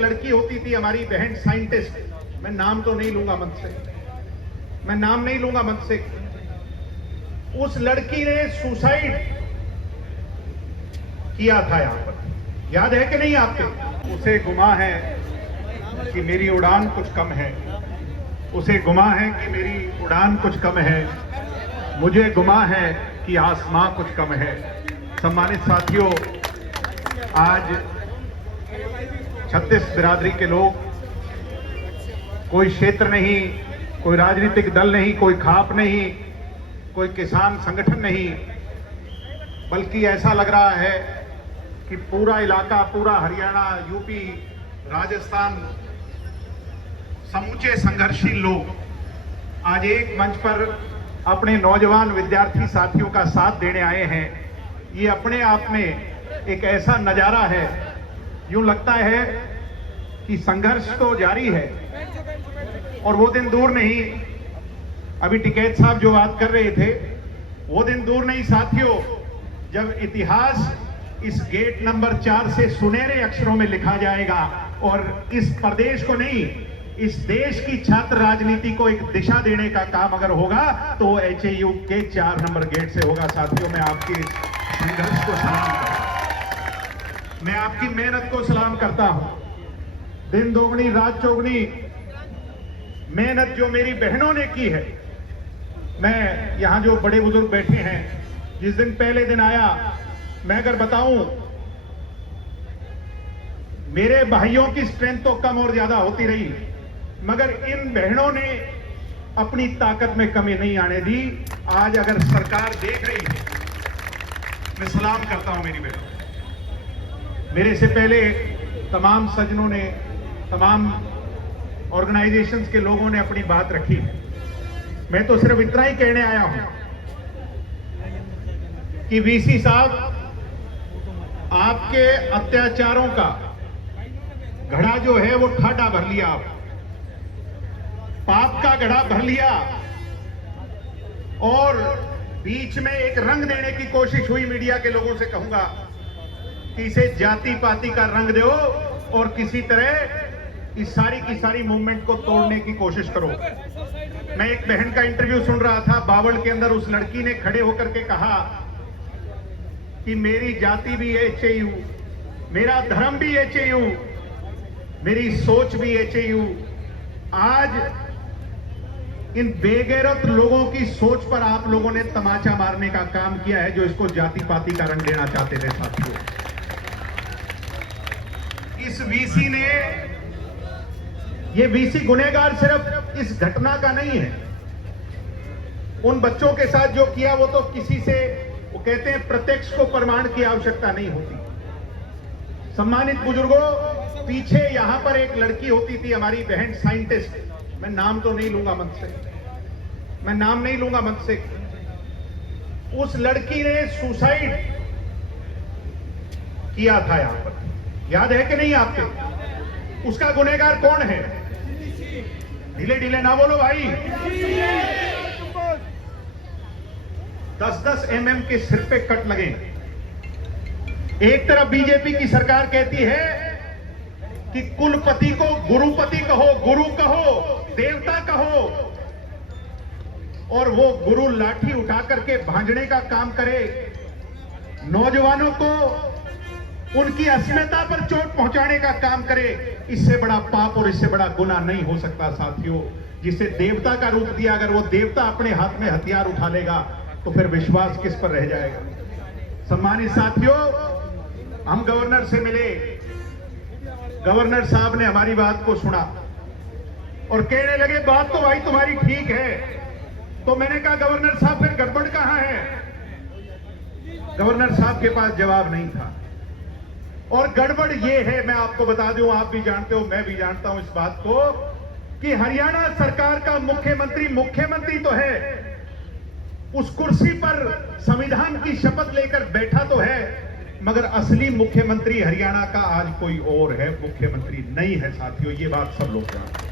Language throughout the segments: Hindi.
लड़की होती थी हमारी बहन साइंटिस्ट, मैं नाम तो नहीं लूंगा मंच से, मैं नाम नहीं लूंगा मंच से। उस लड़की ने सुसाइड किया था यहां पर, याद है कि नहीं आपके? उसे गुमा है कि मेरी उड़ान कुछ कम है, उसे गुमा है कि मेरी उड़ान कुछ कम है, मुझे गुमा है कि आसमां कुछ कम है। सम्मानित साथियों, आज 36 बिरादरी के लोग, कोई क्षेत्र नहीं, कोई राजनीतिक दल नहीं, कोई खाप नहीं, कोई किसान संगठन नहीं, बल्कि ऐसा लग रहा है कि पूरा इलाका, पूरा हरियाणा, यूपी, राजस्थान, समूचे संघर्षशील लोग आज एक मंच पर अपने नौजवान विद्यार्थी साथियों का साथ देने आए हैं। ये अपने आप में एक ऐसा नजारा है, यूं लगता है कि संघर्ष तो जारी है और वो दिन दूर नहीं। अभी टिकैत साहब जो बात कर रहे थे, वो दिन दूर नहीं साथियों, जब इतिहास इस गेट नंबर 4 से सुनहरे अक्षरों में लिखा जाएगा और इस प्रदेश को नहीं, इस देश की छात्र राजनीति को एक दिशा देने का काम अगर होगा तो HAU के 4 नंबर गेट से होगा। साथियों, मैं आपके इस संघर्ष को सलाम करता हूं, मैं आपकी मेहनत को सलाम करता हूं। दिन दोगुनी रात चौगुनी मेहनत जो मेरी बहनों ने की है। मैं यहां जो बड़े बुजुर्ग बैठे हैं, जिस दिन पहले दिन आया, मैं अगर बताऊं, मेरे भाइयों की स्ट्रेंथ तो कम और ज्यादा होती रही, मगर इन बहनों ने अपनी ताकत में कमी नहीं आने दी। आज अगर सरकार देख रही है, मैं सलाम करता हूं मेरी बहनों। मेरे से पहले तमाम सज्जनों ने, तमाम ऑर्गेनाइजेशंस के लोगों ने अपनी बात रखी। मैं तो सिर्फ इतना ही कहने आया हूं कि वीसी साहब, आपके अत्याचारों का घड़ा जो है वो ठाडा भर लिया, आप पाप का घड़ा भर लिया और बीच में एक रंग देने की कोशिश हुई। मीडिया के लोगों से कहूंगा कि इसे जाति पाति का रंग दो और किसी तरह इस सारी की सारी मूवमेंट को तोड़ने की कोशिश करो। मैं एक बहन का इंटरव्यू सुन रहा था, बावड़ के अंदर उस लड़की ने खड़े होकर के कहा कि मेरी जाति भी HAU, मेरा धर्म भी HAU, मेरी सोच भी HAU। आज इन बेगैरत लोगों की सोच पर आप लोगों ने तमाचा मारने का काम किया है, जो इसको जाति पाति का रंग देना चाहते थे। साथियों, इस वीसी ने, ये वीसी गुनहगार सिर्फ इस घटना का नहीं है। उन बच्चों के साथ जो किया वो तो किसी से, वो कहते हैं प्रत्यक्ष को प्रमाण की आवश्यकता नहीं होती। सम्मानित बुजुर्गों, पीछे यहां पर एक लड़की होती थी हमारी बहन साइंटिस्ट, मैं नाम तो नहीं लूंगा मंच से, मैं नाम नहीं लूंगा मंच से। उस लड़की ने सुसाइड किया था यहां पर, याद है कि नहीं आपके? उसका गुनहगार कौन है? ढीले ढीले ना बोलो भाई। 10-10 mm के सिर पे कट लगे। एक तरफ बीजेपी की सरकार कहती है कि कुलपति को गुरुपति कहो, गुरु कहो, देवता कहो, और वो गुरु लाठी उठा करके भांजने का काम करे, नौजवानों को उनकी अस्मिता पर चोट पहुंचाने का काम करे। इससे बड़ा पाप और इससे बड़ा गुनाह नहीं हो सकता साथियों। जिसे देवता का रूप दिया, अगर वो देवता अपने हाथ में हथियार उठा लेगा तो फिर विश्वास किस पर रह जाएगा? सम्मानित साथियों, हम गवर्नर से मिले, गवर्नर साहब ने हमारी बात को सुना और कहने लगे बात तो भाई तुम्हारी ठीक है। तो मैंने कहा गवर्नर साहब फिर गड़बड़ कहां है? गवर्नर साहब के पास जवाब नहीं था। और गड़बड़ ये है, मैं आपको बता दूं, आप भी जानते हो, मैं भी जानता हूं इस बात को, कि हरियाणा सरकार का मुख्यमंत्री तो है, उस कुर्सी पर संविधान की शपथ लेकर बैठा तो है, मगर असली मुख्यमंत्री हरियाणा का आज कोई और है, मुख्यमंत्री नहीं है साथियों। ये बात सब लोग जानते हैं।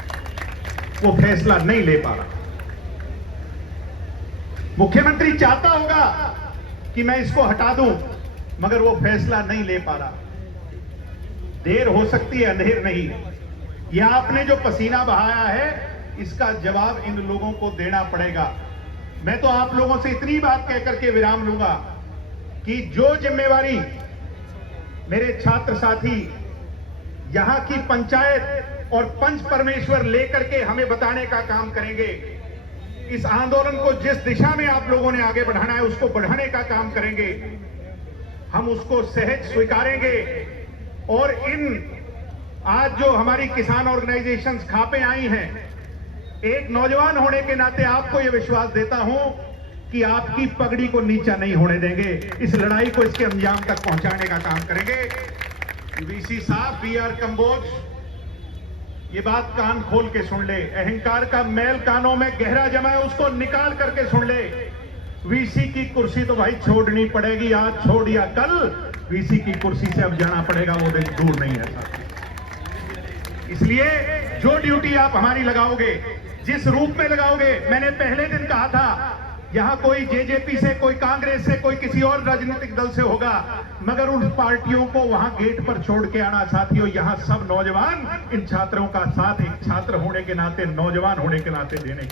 वो फैसला नहीं ले पा रहा। मुख्यमंत्री चाहता होगा कि मैं इसको हटा दूं, मगर वो फैसला नहीं ले पा रहा। देर हो सकती है, अंधेर नहीं। यह आपने जो पसीना बहाया है, इसका जवाब इन लोगों को देना पड़ेगा। मैं तो आप लोगों से इतनी बात कह करके विराम लूंगा कि जो जिम्मेवारी मेरे छात्र साथी यहां की पंचायत और पंच परमेश्वर लेकर के हमें बताने का काम करेंगे, इस आंदोलन को जिस दिशा में आप लोगों ने आगे बढ़ाना है उसको बढ़ाने का काम करेंगे, हम उसको सहज स्वीकारेंगे। और इन आज जो हमारी किसान ऑर्गेनाइजेशंस खापे आई हैं, एक नौजवान होने के नाते आपको यह विश्वास देता हूं कि आपकी पगड़ी को नीचा नहीं होने देंगे। इस लड़ाई को इसके अंजाम तक पहुंचाने का काम करेंगे। वीसी साहब, बी आर कंबोज, ये बात कान खोल के सुन ले। अहंकार का मैल कानों में गहरा जमा है, उसको निकाल करके सुन ले। वीसी की कुर्सी तो भाई छोड़नी पड़ेगी, आज छोड़ या कल वीसी की कुर्सी से अब जाना पड़ेगा, वो दिन दूर नहीं है साथी। इसलिए जो ड्यूटी आप हमारी लगाओगे, जिस रूप में लगाओगे, मैंने पहले दिन कहा था यहां कोई जेजेपी से, कोई कांग्रेस से, कोई किसी और राजनीतिक दल से होगा, मगर उन पार्टियों को वहां गेट पर छोड़ के आना साथियों। यहां सब नौजवान इन छात्रों का साथ एक छात्र होने के नाते, नौजवान होने के नाते देने